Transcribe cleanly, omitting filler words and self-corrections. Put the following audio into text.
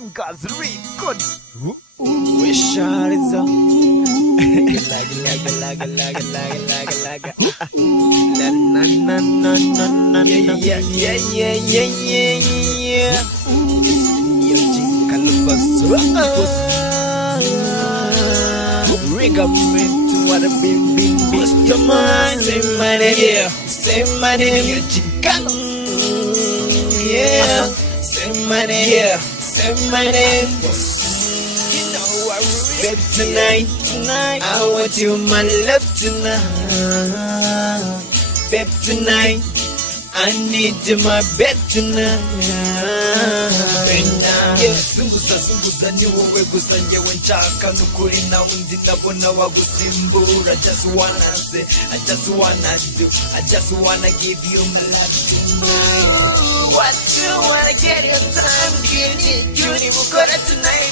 Dreamcast record. We shot it up. Yeah. Regament to what a bing. What's the mind? Say my name. Yeah. Say my name. Yeah. Say my name. Yeah. Say my name. You know I will. Babe, tonight, I want you my love tonight. Babe, tonight, I need you my bed tonight. Zunguza ni wowe gusa njyewe nshaka nukuri na undi nabona wagusimbura. I just wanna say, I just wanna do, I just wanna give you my love tonight. What you wanna get your time, you need you gukora tonight.